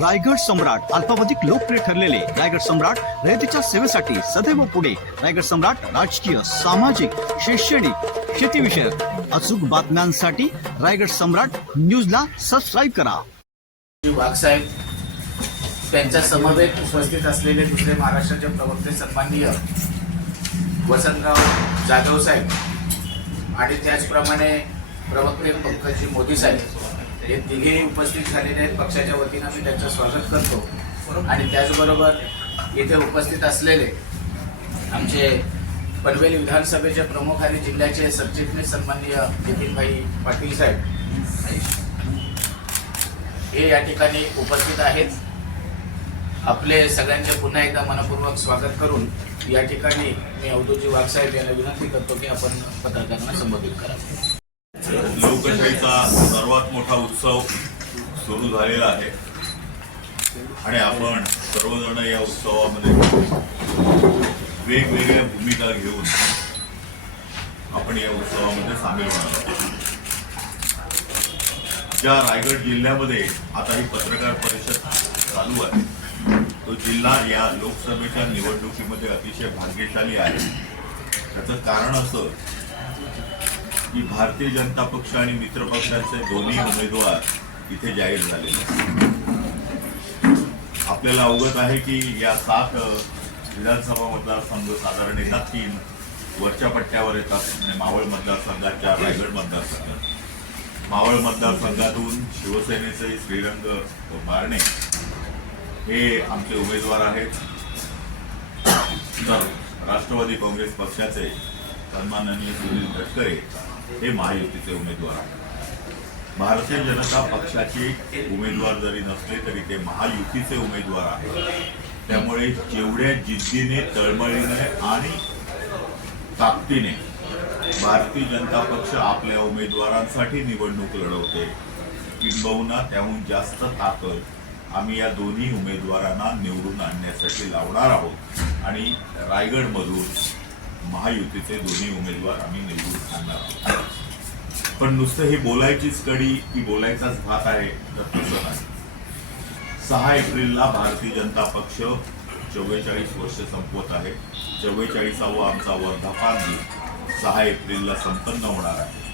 रायगड सम्राट अल्पावधिक लोकप्रिय ठरलेले रायगड सम्राट रयतेच्या सेवेसाठी सदैव पुढे. रायगड सम्राट राजकीय सामाजिक शैक्षणिक शेतीविषयक अचूक बातम्यांसाठी रायगड सम्राट न्यूजला सबस्क्राईब करा. वाघसाहेब त्यांच्या समवेत उपस्थित असलेले दुसरे महाराष्ट्राचे प्रवक्ते सन्माननीय वसंतराव जाधव साहेब आणि त्याचप्रमाणे प्रवक्ते पंकजी मोदी साहेब. हे तिघेही उपस्थित झालेले आहेत. पक्षाच्या वतीनं मी त्यांचं स्वागत करतो. आणि त्याचबरोबर इथे उपस्थित असलेले आमचे पनवेल विधानसभेचे प्रमुख आणि जिल्ह्याचे सरचिटणीस सन्माननीय नितीनभाई पाटील साहेब. हे या ठिकाणी उपस्थित आहेत. आपले सगळ्यांचे पुन्हा एकदा मनपूर्वक स्वागत करून या ठिकाणी मी अवधूजी वाघसाहेब यांना विनंती करतो की आपण पत्रकारांना संबोधित करावं लोकशाहीचा सर्वात मोठा उत्सव सुरू झालेला आहे. आणि आपण सर्वजण या उत्सवामध्ये वेगवेगळ्या भूमिका घेऊन आपण या उत्सवामध्ये सामील होणार आहोत. ज्या रायगड जिल्ह्यामध्ये आता ही पत्रकार परिषद चालू आहे तो जिल्हा या लोकसभेच्या निवडणुकीमध्ये अतिशय भाग्यशाली आहे. त्याचं कारण असं की भारतीय जनता पक्ष आणि मित्र पक्षाचे दोन्ही उमेदवार इथे जाहीर झालेले आपल्याला अवगत आहे की या सात विधानसभा मतदारसंघ साधारण येतात तीन. वरच्या पट्ट्यावर येतात आणि मावळ मतदारसंघात चार रायगड मतदारसंघात मावळ मतदारसंघातून शिवसेनेचे श्रीरंग मारणे हे आमचे उमेदवार आहेत. तर राष्ट्रवादी काँग्रेस पक्षाचे सन्माननीय सुनील तटकरे हे महायुतीचे उमेदवार आहेत. भारतीय जनता पक्षाचे उमेदवार जरी नसले तरी ते महायुतीचे उमेदवार आहेत. त्यामुळे जेवढ्या जिद्दीने तळमळीने आणि ताकदीने भारतीय जनता पक्ष आपल्या उमेदवारांसाठी निवडणूक लढवते किंबहुना त्याहून जास्त ताकद आम्ही या दोन्ही उमेदवारांना निवडून आणण्यासाठी लावणार आहोत. आणि रायगडमधून महायुतीचे दोन्ही उमेदवार आम्ही निवडून आणणार आहोत. पण नुसतं ही बोलायचीच कडी की बोलायचाच भात आहे तर तसं नाही. सहा एप्रिलला भारतीय जनता पक्ष चव्वेचाळीस वर्ष संपवत आहे. चव्वेचाळीसावा आमचा वर्धापन दिन सहा एप्रिलला संपन्न होणार आहे.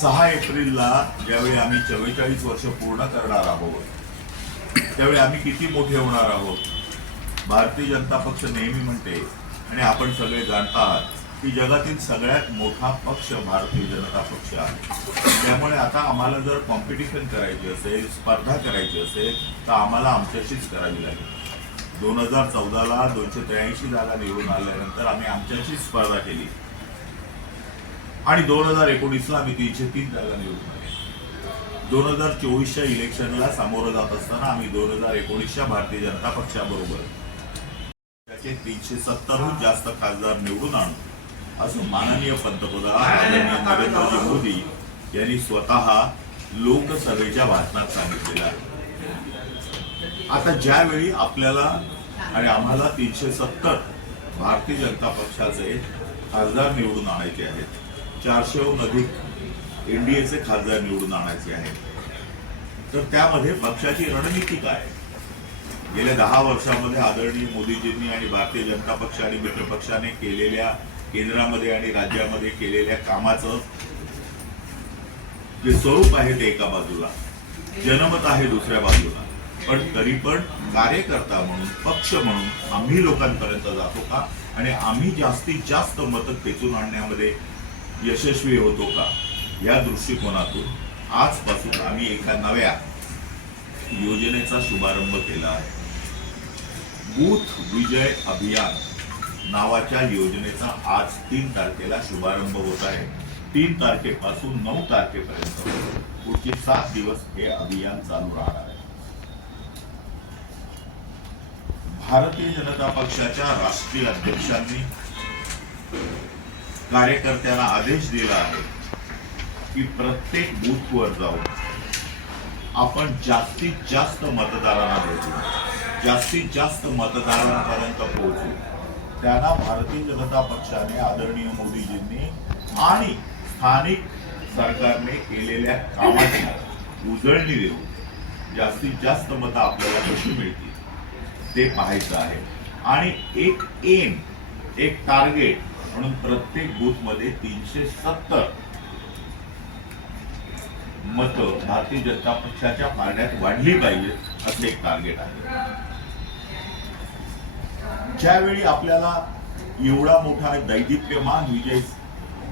सहा एप्रिलला ज्यावेळी आम्ही चव्वेचाळीस वर्ष पूर्ण करणार आहोत त्यावेळी आम्ही किती मोठे होणार आहोत? भारतीय जनता पक्ष नेहमी म्हणते आणि आपण सगळे जाणतात की जगातील सगळ्यात मोठा पक्ष भारतीय जनता पक्ष आहे. त्यामुळे आता आम्हाला जर कॉम्पिटिशन करायची असेल स्पर्धा करायची असेल तर आम्हाला आमच्याशीच करावी लागेल. दोन हजार चौदाला दोनशे त्र्याऐंशी जागा निवडून आल्यानंतर आम्ही आमच्याशीच स्पर्धा केली. आणि दोन हजार एकोणीसला आम्ही तीनशे तीन जागा निवडून आले. दोन हजार चोवीसच्या इलेक्शनला सामोरं जात असताना आम्ही दोन हजार एकोणीसच्या भारतीय जनता पक्षाबरोबर त्याचे तीनशे सत्तरहून जास्त खासदार निवडून आणू असं माननीय पंतप्रधान नरेंद्रजी मोदी यांनी स्वतः लोकसभेच्या भाषणात सांगितलेलं आहे. आता ज्यावेळी आपल्याला आणि आम्हाला तीनशे सत्तर भारतीय जनता पक्षाचे खासदार निवडून आणायचे आहेत चारशेहून अधिक एनडीएचे खासदार निवडून आणायचे आहेत तर त्यामध्ये पक्षाची रणनीती काय? गेल्या दहा वर्षामध्ये आदरणीय मोदीजींनी आणि भारतीय जनता पक्ष आणि मित्र पक्षाने केलेल्या केंद्रामध्ये आणि राज्यामध्ये केलेल्या कामाचं जे स्वरूप आहे ते एका बाजूला जनमत आहे दुसऱ्या बाजूला. पण तरी पण कार्यकर्ता म्हणून पक्ष म्हणून आम्ही लोकांपर्यंत जातो का? आणि आम्ही जास्तीत जास्त मतं खेचून आणण्यामध्ये यशस्वी होतो का? या दृष्टिकोनातून आजपासून आम्ही एका नव्या योजनेचा शुभारंभ केला आहे. बूथ विजय अभियान नावाच्या योजनेचा आज तीन तारखेला शुभारंभ होत आहे. तीन तारखेपासून नऊ तारखेपर्यंत पुढचे सात दिवस हे अभियान चालू राहणार आहे. भारतीय जनता पक्षाच्या राष्ट्रीय अध्यक्षांनी कार्यकर्त्यांना आदेश दिला आहे की प्रत्येक बूथवर जाऊन आपण जास्तीत जास्त मतदारांना भेटू. जास्तीत जास्त मतदारांपर्यंत पोहोचू. त्यांना भारतीय जनता पक्षाने आदरणीय मोदीजींनी आणि स्थानिक सरकारने केलेल्या कामाची उजळणी देऊन जास्तीत जास्त मतं आपल्याला कशी मिळतील ते पाहायचं आहे. आणि एक एम एक टार्गेट म्हणून प्रत्येक बूथमध्ये तीनशे सत्तर मतं भारतीय जनता पक्षाच्या पारड्यात वाढली पाहिजे असं एक टार्गेट आहे. ज्यावेळी आपल्याला एवढा मोठा दैदिप्यमान विजय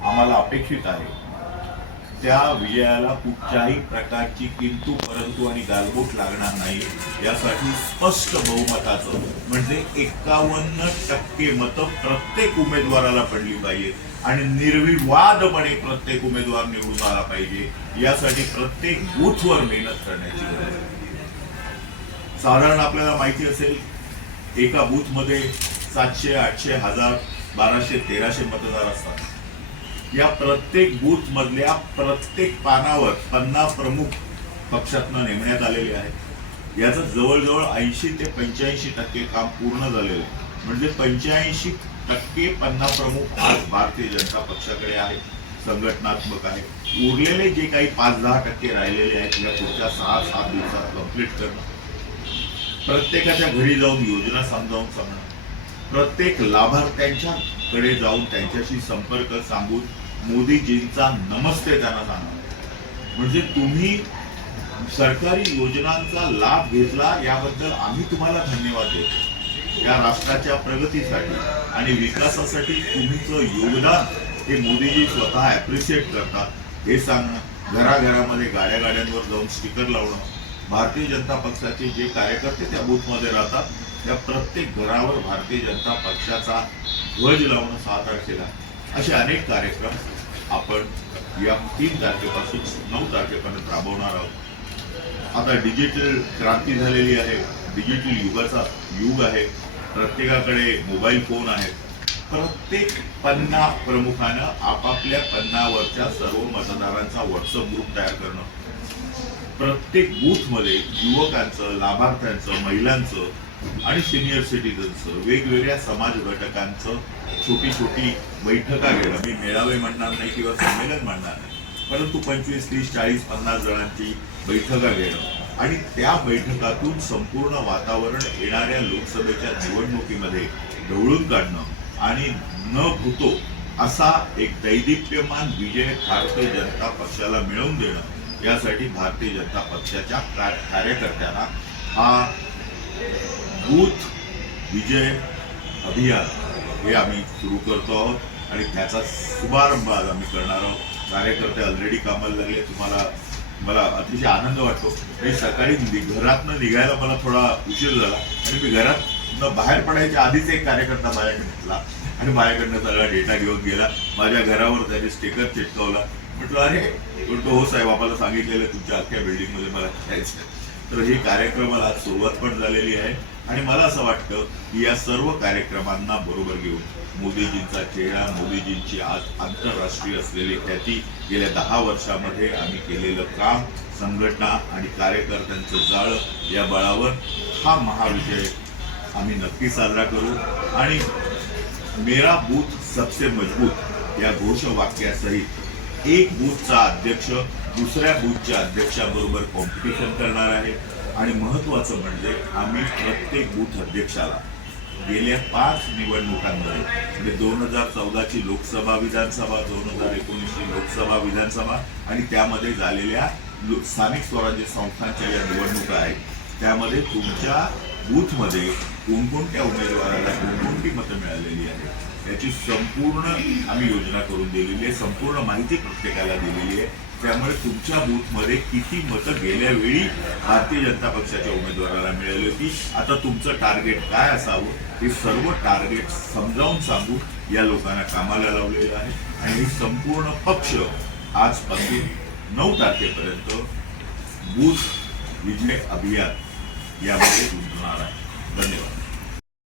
आम्हाला अपेक्षित आहे त्या विजयाला कुठच्याही प्रकारची किंतु परंतु आणि गालबोट लागणार नाही यासाठी स्पष्ट बहुमताचं म्हणजे एकावन्न टक्के मतं प्रत्येक उमेदवाराला पडली पाहिजेत आणि निर्विवादपणे प्रत्येक उमेदवार निवडून आला पाहिजे यासाठी प्रत्येक बूथवर मेहनत करण्याची गरज आहे. साधारण आपल्याला माहिती असेल एका बूथमध्ये सातशे आठशे हजार बाराशे तेराशे मतदार असतात. या प्रत्येक बूथ मधल्या प्रत्येक पानावर पन्नास प्रमुख पक्षातनं नेमण्यात आलेले आहेत. याचं जवळजवळ ऐंशी ते पंच्याऐंशी टक्के काम पूर्ण झालेलं आहे. म्हणजे पंच्याऐंशी टक्के पन्नास प्रमुख आज भारतीय जनता पक्षाकडे आहे संघटनात्मक आहे. उरलेले जे काही पाच दहा टक्के राहिलेले आहेत या पुढच्या सहा सात दिवसात कंप्लीट करणं. प्रत्येकाच्या घरी जाऊन योजना समजावून सांगणं प्रत्येक लाभार्थ्यांच्याकडे जाऊन त्यांच्याशी संपर्क सांगून मोदीजींचा नमस्ते त्यांना सांगा. म्हणजे तुम्ही सरकारी योजनांचा लाभ घेतला याबद्दल आम्ही तुम्हाला धन्यवाद देतो. या राष्ट्राच्या प्रगतीसाठी आणि विकासासाठी तुमचं योगदान हे मोदीजी स्वतः ॲप्रिशिएट करतात. हे सांगणं घराघरामध्ये गाड्या गाड्यांवर जाऊन स्टिकर लावणं भारतीय जनता पक्षाचे जे कार्यकर्ते त्या बूथमध्ये राहतात त्या प्रत्येक घरावर भारतीय जनता पक्षाचा ध्वज लावणं सहा तारखेला असे अनेक कार्यक्रम आपण या तीन तारखेपासून नऊ तारखेपर्यंत राबवणार आहोत. आता डिजिटल क्रांती झालेली आहे. डिजिटल युगाचा युग आहे. प्रत्येकाकडे मोबाईल फोन आहेत प्रत्येक पन्ना प्रमुखानं आपापल्या पन्नावरच्या सर्व मतदारांचा व्हॉट्सअप ग्रुप तयार करणं. प्रत्येक बूथमध्ये युवकांचं लाभार्थ्यांचं महिलांचं आणि सिनियर सिटीजनचं वेगवेगळ्या समाज घटकांचं छोटी छोटी बैठका घेणं. मी मेळावे म्हणणार नाही किंवा संमेलन म्हणणार नाही परंतु पंचवीस तीस चाळीस पन्नास जणांची बैठका घेणं आणि त्या बैठकातून संपूर्ण वातावरण येणाऱ्या लोकसभेच्या निवडणुकीमध्ये ढवळून काढणं आणि न भूतो असा एक दैदिप्यमान विजय भारतीय जनता पक्षाला मिळवून देणं यासाठी भारतीय जनता पक्षाच्या कार्यकर्त्यांना हा बूथ विजय अभियान हे आम्ही सुरू करतो आहोत आणि त्याचा शुभारंभ आज आम्ही करणार आहोत. कार्यकर्ते ऑलरेडी कामाला लागले. तुम्हाला मला अतिशय आनंद वाटतो. मी सकाळी घरातनं निघायला मला थोडा उशीर झाला. आणि मी घरात बाहेर पडायच्या आधीच एक कार्यकर्ता माझ्याकडे घेतला आणि माझ्याकडनं सगळा डेटा घेऊन गेला. माझ्या घरावर त्याने स्टिकर चिटकवला. म्हटलं अरे म्हणतो हो साहेब आम्हाला सांगितलेलं तुमच्या अख्ख्या बिल्डिंगमध्ये मला खेळायचं तर हे कार्यक्रमाला आज सुरुवात पण झालेली आहे. आणि मला असं वाटतं की या सर्व कार्यक्रमांना बरोबर घेऊन मोदीजींचा चेहरा मोदीजींची आज आंतरराष्ट्रीय असलेली ख्याती गेल्या दहा वर्षामध्ये आम्ही केलेलं काम संघटना आणि कार्यकर्त्यांचं जाळं या बळावर हा महाविजय आम्ही नक्की साजरा करू. आणि मेरा बूथ सबसे मजबूत या घोषवाक्यासहित एक बूथचा अध्यक्ष दुसऱ्या बूथच्या अध्यक्षाबरोबर कॉम्पिटिशन करणार आहे. आणि महत्वाचं म्हणजे आम्ही प्रत्येक बूथ अध्यक्षाला गेल्या पाच निवडणुकांमध्ये म्हणजे दोन हजार चौदाची लोकसभा विधानसभा दोन हजार एकोणीसची लोकसभा विधानसभा आणि त्यामध्ये झालेल्या स्थानिक स्वराज्य संस्थांच्या या निवडणुका आहेत त्यामध्ये तुमच्या बूथमध्ये कोणकोणत्या उमेदवाराला कोणकोणती मतं मिळालेली आहेत? याची संपूर्ण आम्ही योजना करून दिलेली आहे संपूर्ण माहिती प्रत्येकाला दिलेली आहे. त्यामुळे तुमच्या बूथमध्ये किती मतं गेल्या वेळी भारतीय जनता पक्षाच्या उमेदवाराला मिळाली होती? आता तुमचं टार्गेट काय असावं? हे सर्व टार्गेट समजावून सांगू या लोकांना कामाला लावलेलं आहे. आणि हे संपूर्ण पक्ष आजपासून नऊ तारखेपर्यंत बूथ विजय अभियान यामध्ये गुंतणार आहे. धन्यवाद.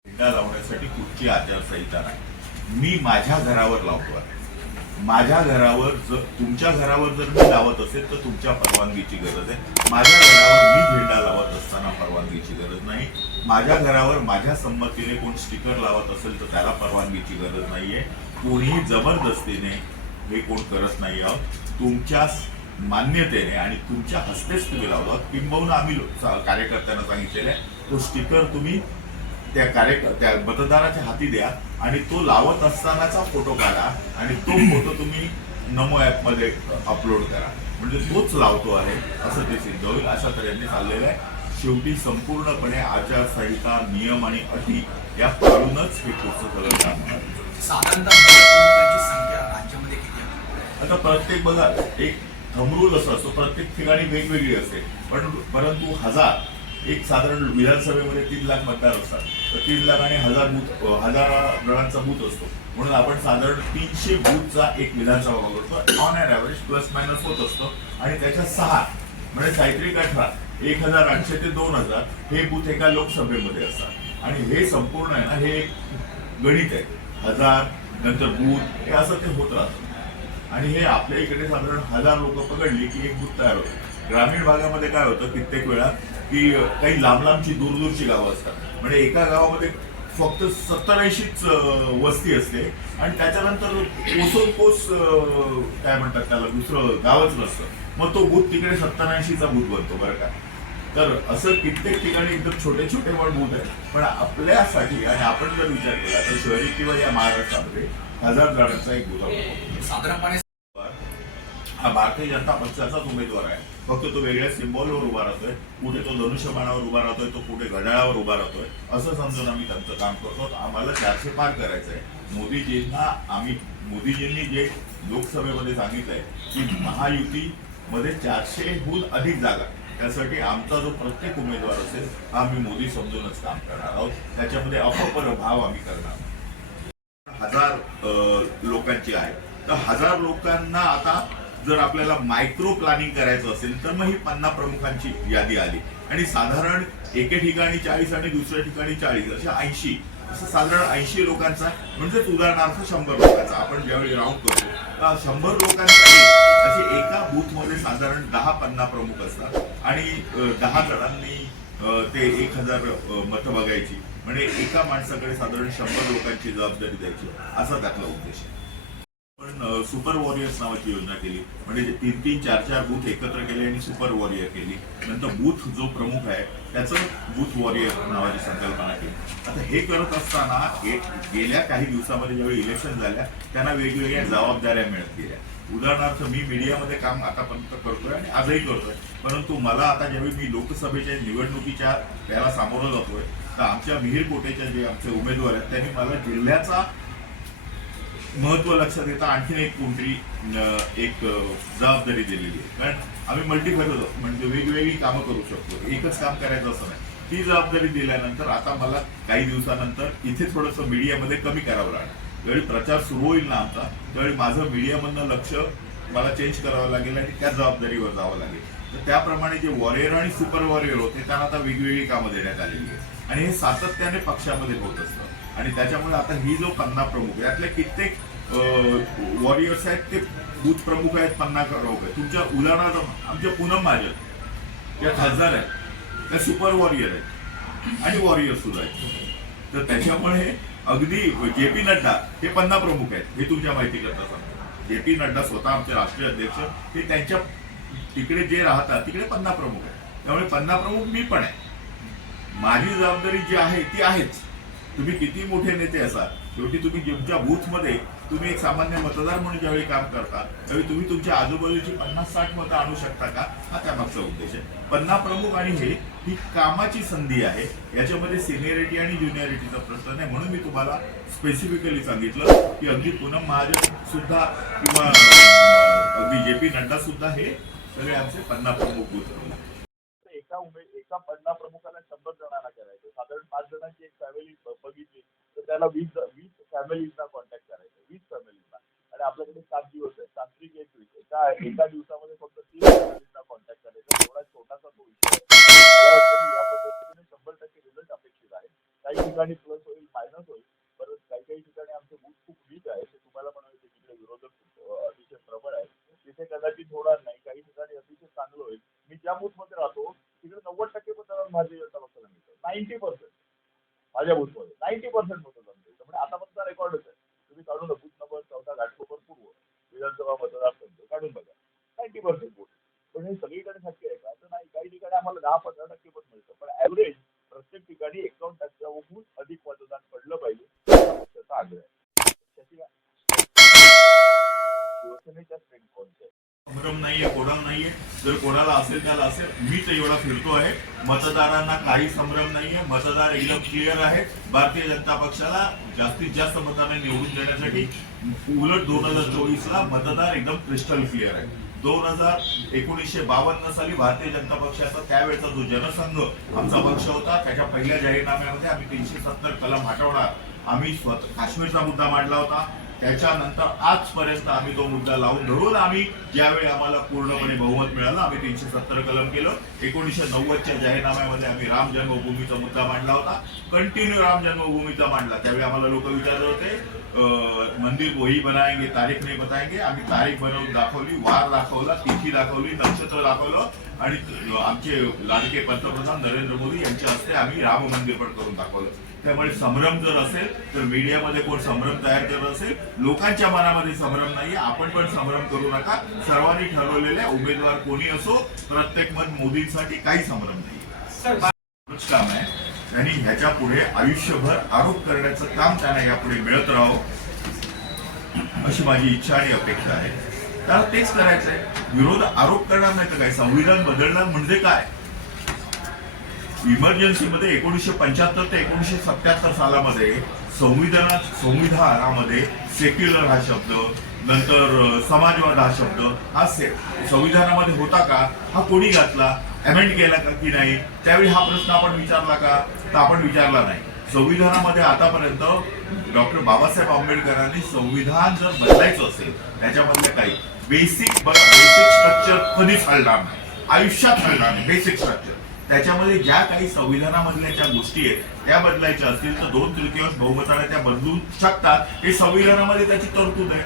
झेंडा लावण्यासाठी कुठची आचारसंहिता नाही. मी माझ्या घरावर लावतो आहे. माझ्या घरावर जर तुमच्या घरावर जर मी लावत असेल तर तुमच्या परवानगीची गरज आहे. माझ्या घरावर मी झेंडा लावत असताना परवानगीची गरज नाही. माझ्या घरावर माझ्या संमतीने कोण स्टिकर लावत असेल तर त्याला परवानगीची गरज नाही आहे कोणीही जबरदस्तीने हे कोण करत नाही आहोत. तुमच्या मान्यतेने आणि तुमच्या हस्तेच तुम्ही लावला किंबहुना आम्ही कार्यकर्त्यांना सांगितलेलं आहे तो स्टिकर तुम्ही त्या कार्य त्या मतदाराच्या हाती द्या आणि तो लावत असतानाचा फोटो काढा आणि तो फोटो तुम्ही नमो ॲपमध्ये अपलोड करा. म्हणजे तोच लावतो आहे असं ते सिद्ध होईल. अशा तऱ्हेने चाललेलं आहे. शेवटी संपूर्णपणे आचारसंहिता नियम आणि अटी या पाळूनच हे पुढचं सगळं काम आता प्रत्येक बघा एक थमरूल असं असतो. प्रत्येक ठिकाणी वेगवेगळी असते. पण परंतु हजार एक साधारण विधानसभेमध्ये तीन लाख मतदार असतात. तर तीन लाख आणि हजार बूथ हजार जणांचा बूथ असतो. म्हणून आपण साधारण तीनशे बूथचा एक विधानसभा वापरतो. On and average plus minus होत असतो. आणि त्याच्या सहा म्हणजे सायत्रिक अठरा एक हजार आठशे ते दोन हजार हे बूथ एका लोकसभेमध्ये असतात. आणि हे संपूर्ण आहे ना हे एक गणित आहे. हजार नंतर बूथ हे असं ते होत. राहतं आणि हे आपल्या इकडे साधारण हजार लोक पकडली की एक बूथ तयार होतं. ग्रामीण भागामध्ये काय होतं कित्येक वेळा की काही लांब लांबची दूरदूरची गावं असतात. म्हणजे एका गावामध्ये फक्त सत्तर ऐंशीच वस्ती असते. आणि त्याच्यानंतर कोसोकोस काय म्हणतात त्याला दुसरं गावच नसतं. मग तो बूथ तिकडे सत्तर ऐंशीचा बूथ बनतो बरं का. तर असं कित्येक ठिकाणी एकदम छोटे छोटे पण बूथ आहेत. पण आपल्यासाठी आणि आपण जर विचार केला तर शहरी किंवा या महाराष्ट्रामध्ये हजार जणांचा एक बूथ साधारणपणे हा भारतीय जनता पक्षाचाच उमेदवार आहे. फक्त तो वेगळ्या सिम्बॉलवर उभा राहतोय. कुठे तो धनुष्यबाणावर उभा राहतोय तो कुठे घड्याळावर उभा राहतोय असं समजून आम्ही त्यांचं काम करतो. आम्हाला चारशे पार करायचं आहे मोदीजींना आम्ही मोदीजींनी जे लोकसभेमध्ये सांगितलंय की महायुतीमध्ये चारशेहून अधिक जागा. त्यासाठी आमचा जो प्रत्येक उमेदवार असेल हा आम्ही मोदी समजूनच काम करणार आहोत. त्याच्यामध्ये अपपर भाव आम्ही करणार हजार लोकांची आहे. तर हजार लोकांना आता जर आपल्याला मायक्रो प्लॅनिंग करायचं असेल तर मग ही पन्ना प्रमुखांची यादी आली. आणि साधारण एके ठिकाणी चाळीस आणि दुसऱ्या ठिकाणी चाळीस अशा ऐंशी असं साधारण ऐंशी लोकांचा म्हणजेच उदाहरणार्थ शंभर लोकांचा. आपण ज्यावेळी राऊंड करतो तर शंभर लोकांचा असे एका बूथमध्ये साधारण दहा पन्ना प्रमुख असतात. आणि दहा जणांनी ते एक हजार मत मतं बघायची. म्हणजे एका माणसाकडे साधारण शंभर लोकांची जबाबदारी द्यायची. असा त्यातला उद्देश आहे. पण सुपर वॉरियर्स नावाची योजना केली. म्हणजे तीन तीन चार चार बूथ एकत्र केले आणि सुपर वॉरियर केली. नंतर बूथ जो प्रमुख आहे त्याचं बूथ वॉरियर नावाची संकल्पना केली. आता हे करत असताना एक गेल्या काही दिवसामध्ये ज्यावेळी इलेक्शन झाल्या त्यांना वेगवेगळ्या जबाबदाऱ्या मिळत गेल्या उदाहरणार्थ मी मीडियामध्ये काम आतापर्यंत करतोय आणि आजही करतोय. परंतु मला आता ज्यावेळी मी लोकसभेच्या निवडणुकीच्या त्याला सामोरं जातोय तर आमच्या मिहीर कोटेच्या जे आमचे उमेदवार आहेत त्यांनी मला जिल्ह्याचा महत्त्व लक्षात घेता आणखीन एक कोणतरी एक जबाबदारी दिलेली आहे. कारण आम्ही मल्टीफेरल म्हणजे वेगवेगळी कामं करू शकतो. एकच काम करायचं असं नाही. ती जबाबदारी दिल्यानंतर आता मला काही दिवसानंतर इथे थोडंसं मीडियामध्ये कमी करावं लागणार ज्यावेळी प्रचार सुरू होईल ना आमचा त्यावेळी माझं मीडियामधनं लक्ष मला चेंज करावं लागेल आणि त्या जबाबदारीवर जावं लागेल. तर त्याप्रमाणे जे वॉरियर आणि सुपर वॉरियर होते त्यांना आता वेगवेगळी कामं देण्यात आलेली आहे आणि हे सातत्याने पक्षामध्ये होत असतं. आणि त्याच्यामुळे आता ही जो पन्ना प्रमुख आहे, यातले कित्येक वॉरियर्स आहेत ते बूथ प्रमुख आहेत पन्ना प्रमुख आहेत. तुमच्या उदाहरणार्थ आमच्या पूनम महाजन या खासदार आहेत. त्या सुपर वॉरियर आहेत. आणि वॉरियर सुद्धा आहेत. तर त्याच्यामुळे अगदी जे पी नड्डा हे पन्ना प्रमुख आहेत हे तुमच्या माहिती करता सांगतो. जे पी नड्डा स्वतः आमचे राष्ट्रीय अध्यक्ष हे त्यांच्या तिकडे जे राहतात तिकडे पन्ना प्रमुख आहेत. त्यामुळे पन्ना प्रमुख मी पण आहे. माझी जबाबदारी जी आहे ती आहेच. तुम्ही किती मोठे नेते असाल शेवटी तुम्ही तुमच्या बूथमध्ये तुम्ही एक सामान्य मतदार म्हणून ज्यावेळी काम करता त्यावेळी तुम्ही तुमच्या आजूबाजूची पन्नास साठ मतं आणू शकता का? हा त्यामागचा उद्देश आहे. पन्ना प्रमुख आणि हे ही कामाची संधी आहे. याच्यामध्ये सिनियरिटी आणि ज्युनियरिटीचा प्रश्न नाही. म्हणून मी तुम्हाला स्पेसिफिकली सांगितलं की अगदी पूनम महाजन सुद्धा किंवा अगदी जे पी नड्डा सुद्धा हे सगळे आमचे पन्ना प्रमुख बूथ प्रमुख एका उमे एका पन्ना प्रमुखाला शंभर जणांना करायचं साधारण पाच जणांची एक फॅमिली बघितली आपल्याला वीस वीस फॅमिलीजना कॉन्टॅक्ट करायचं वीस फॅमिलीजना आणि आपल्याकडे सात दिवस आहे तांत्रिक एक वीक एका एका दिवसामध्ये फक्त तीन फॅमिलीजना कॉन्टॅक्ट करायचा एवढा छोटासा तो विषय आहे. या पद्धतीने शंभर टक्के रिझल्ट अपेक्षित आहे. काही ठिकाणी प्लस होईल मायनस होईल परत काही काही ठिकाणी आमचे बूथ खूप वीक आहे ते तुम्हाला पण माहिती आहे, तिकडे विरोधक अं, अतिशय प्रबळ आहेत तिथे कदाचित होणार नाही काही ठिकाणी अतिशय चांगलं होईल मी ज्या बूथमध्ये राहतो तिकडे नव्वद टक्के मतदान भारतीय जनता पक्षाला मिळतं नाईन्टी पर्सेंट माझ्या बूथमध्ये नाईन्टी पर्सेंट मतदान मिळतं म्हणजे आतापर्यंत रेकॉर्डच आहे तुम्ही काढून बूथ नंबर चौदा घाटकोपर पूर्व विधानसभा मतदारसंघ काढून बघा नाईन्टी पर्सेंट बूथ प्रत्येक ठिकाणी एकावन्न टक्क्याहून अधिक मतदान पडलं पाहिजे. त्याचा आग्रह. शिवसेनेच्या स्ट्रेंथ कोणत्या? आहेत? नाहीये कोणाला नाहीये. जर कोणाला असेल त्याला असेल. मी तर एवढा फिरतो आहे. मतदारांना काही संभ्रम नाहीये. मतदार एकदम क्लिअर आहे भारतीय जनता पक्षाला जास्तीत जास्त मताने निवडून देण्यासाठी उलट दोन हजार चोवीस ला मतदार एकदम क्रिस्टल क्लिअर आहे दोन हजार एकोणीसशे बावन्न साली भारतीय जनता पक्षाचा त्यावेळेचा जो जनसंघ आमचा पक्ष होता त्याच्या पहिल्या जाहीरनाम्यामध्ये आम्ही तीनशे सत्तर कलम हटवणार. आम्ही स्वतः काश्मीरचा मुद्दा मांडला होता. त्याच्यानंतर आजपर्यंत आम्ही तो मुद्दा लावून धरून आम्ही ज्यावेळी आम्हाला पूर्णपणे बहुमत मिळालं आम्ही तीनशे सत्तर कलम केलं. एकोणीसशे नव्वदच्या जाहीरनाम्यामध्ये आम्ही राम जन्मभूमीचा मुद्दा मांडला होता. कंटिन्यू राम जन्मभूमीचा मांडला. त्यावेळी आम्हाला लोक विचारत होते मंदिर वही बनाएंगे तारीख नाही बताएंगे। आम्ही तारीख बनवून दाखवली वार दाखवला तिथी दाखवली नक्षत्र दाखवलं आणि आमचे लाडके पंतप्रधान नरेंद्र मोदी यांच्या हस्ते आम्ही राम मंदिर पण करून दाखवलं. त्यामुळे संभ्रम जर असेल तर मीडियामध्ये कोण संभ्रम तयार करत असेल लोकांच्या मनामध्ये संभ्रम नाहीये. आपण पण संभ्रम करू नका. सर्वांनी ठरवलेल्या उमेदवार कोणी असो प्रत्येक मत मोदींसाठी काही संभ्रम नाही त्यांनी ह्याच्या पुढे आयुष्यभर आरोप करण्याचं काम त्यांना यापुढे मिळत राहो अशी माझी इच्छा आणि अपेक्षा आहे. त्याला तेच करायचंय. विरोध आरोप करणार नाही तर काय? संविधान बदलणार म्हणजे काय? इमर्जन्सीमध्ये एकोणीसशे पंच्याहत्तर ते एकोणीसशे सत्याहत्तर सालामध्ये संविधानात संविधानामध्ये सेक्युलर हा शब्द नंतर समाजवाद हा शब्द हा से संविधानामध्ये होता का? हा कोणी घातला? अमेंड केला का की नाही? त्यावेळी हा प्रश्न आपण विचारला का? तर आपण विचारला नाही. संविधानामध्ये आतापर्यंत डॉक्टर बाबासाहेब आंबेडकरांनी संविधान जर बदलायचं असेल त्याच्यामधले काही बेसिक बेसिक स्ट्रक्चर कधीच हलणार नाही. आयुष्यात हलणार नाही. बेसिक स्ट्रक्चर त्याच्यामध्ये ज्या काही संविधानामधल्या ज्या गोष्टी आहेत त्या बदलायच्या असतील तर दोन तृतीयांश बहुमताने त्या बदलू शकतात. हे संविधानामध्ये त्याची तरतूद आहे.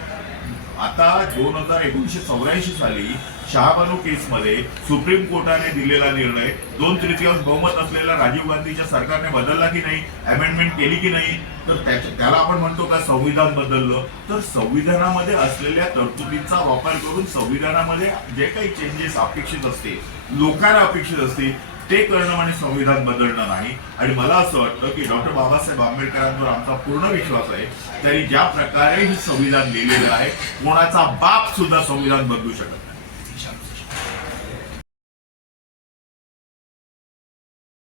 आता दोन हजार एकोणीशे चौऱ्याऐंशी साली शहाबानू केसमध्ये सुप्रीम कोर्टाने दिलेला निर्णय दोन तृतीयांश बहुमत असलेल्या राजीव गांधीच्या सरकारने बदलला की नाही अमेंडमेंट केली की नाही तर त्याच्या- त्याला आपण म्हणतो का संविधान बदललं? तर संविधानामध्ये असलेल्या तरतुदींचा वापर करून संविधानामध्ये जे काही चेंजेस अपेक्षित असते लोकांना अपेक्षित असते ते करणं म्हणजे संविधान बदलणं नाही. आणि मला असं वाटतं की डॉक्टर बाबासाहेब आंबेडकरांवर आमचा पूर्ण विश्वास आहे त्यांनी ज्या प्रकारे हे संविधान लिहिलेलं आहे कोणाचा बाप सुद्धा संविधान बदलू शकत